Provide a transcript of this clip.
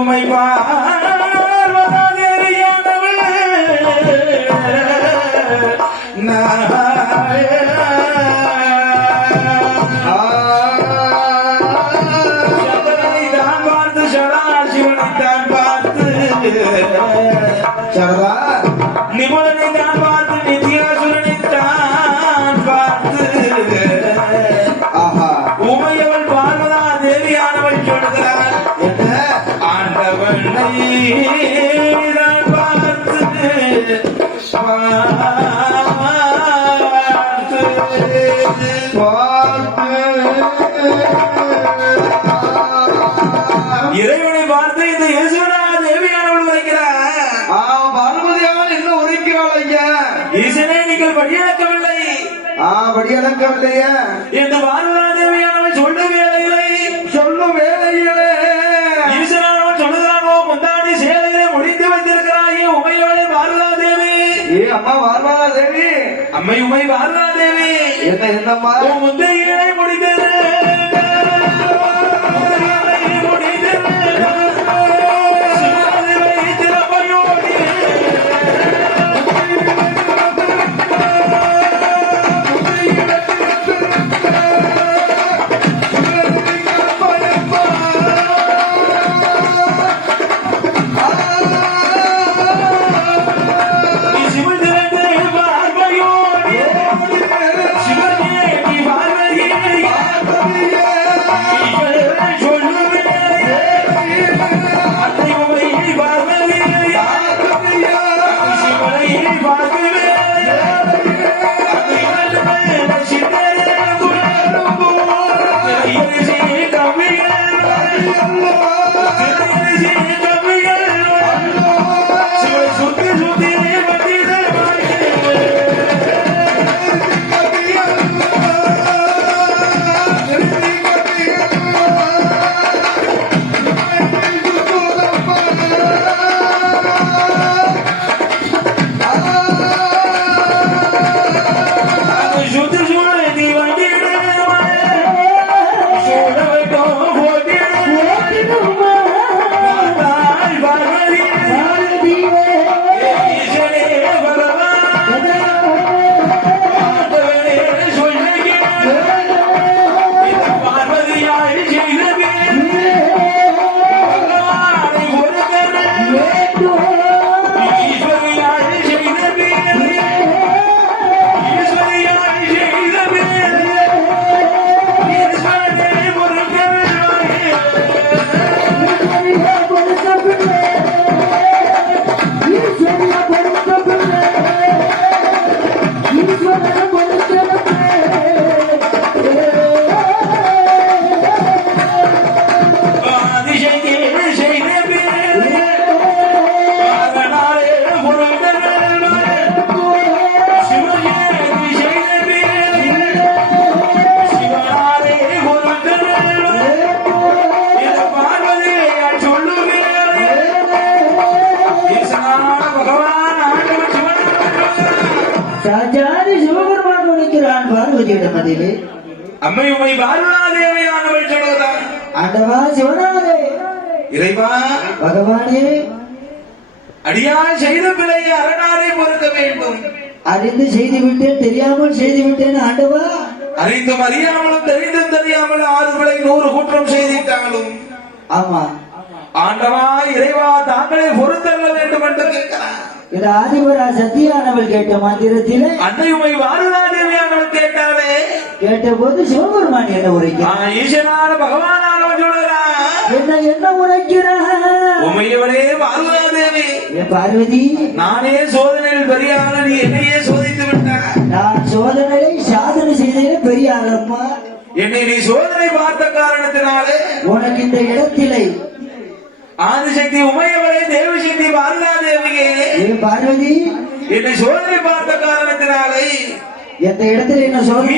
உமை பார்வதறியானவள் தான் பார்த்து சரணால் சிவனை நிபுணனை தான் இறைவனை பார்த்து இந்த யசுவனா தேவியானவள் உரைக்கிறார். பார்வதியால் என்ன உரைக்கிறாள் ஐயா? ஈசனே நீங்கள் படியிழக்கவில்லை ஆ படியடக்கவில்லையே என்று பார்வதா தேவியானவள் சொல்ல வேலையில்லை ஏ அம்மா பார்வதா தேவி? அம்மை உமை பார்வதா தேவி? என்ன என்னம்மா உன் முந்தையிலே முடிந்தது बात சாஜாதி சிவபெருமான் உழைக்கிறான் பார்வதியிடம் அதிலே அம்மை உமை பார்வதாதேவியானவள் சொல்வதான் ஆண்டவா சிவனாரே. இறைவா. பகவானே. அடியால் செய்த பிழையை அரணாரை பொறுக்க வேண்டும். அறிந்து செய்து விட்டேன் தெரியாமல் செய்து விட்டேன் ஆண்டவா. அறிந்தும் அறியாமலும் தெரிந்தும் தெரியாமலும் ஆறு பிழை நூறு குற்றம் செய்திட்டாலும். ஆமா ஆண்டவா இறைவா தாங்களே பொறுத்தள்ள வேண்டும் என்று இந்த ஆதிபரா சத்தியானவள் கேட்ட மந்திரத்திலே அன்னை உமை வாரதாதேவியானவள் கேட்டாலே கேட்டபோது சிவபெருமான் என்ன ஆ, உரைக்கிறான் ஈசனான பகவானானவன் சொல்லுகிறான் என்ன என்ன உரைக்கிறான் உமையவளே என் பார்வதி நானே சோதனையில் பெரிய ஆள நீ என்னையே சோதித்து விட்டாய். நான் சோதனையை சாதனை செய்தே பெரிய ஆளம்மா. என்னை நீ சோதனை பார்த்த காரணத்தினாலே உனக்கு இந்த இடத்திலே ஆதிசக்தி உமையவரை தேவசக்தி பாரதா தேவியே பார்வதி என்னை சோதனை பார்த்த காரணத்தினாலே எந்த இடத்துல என்ன சோதனை?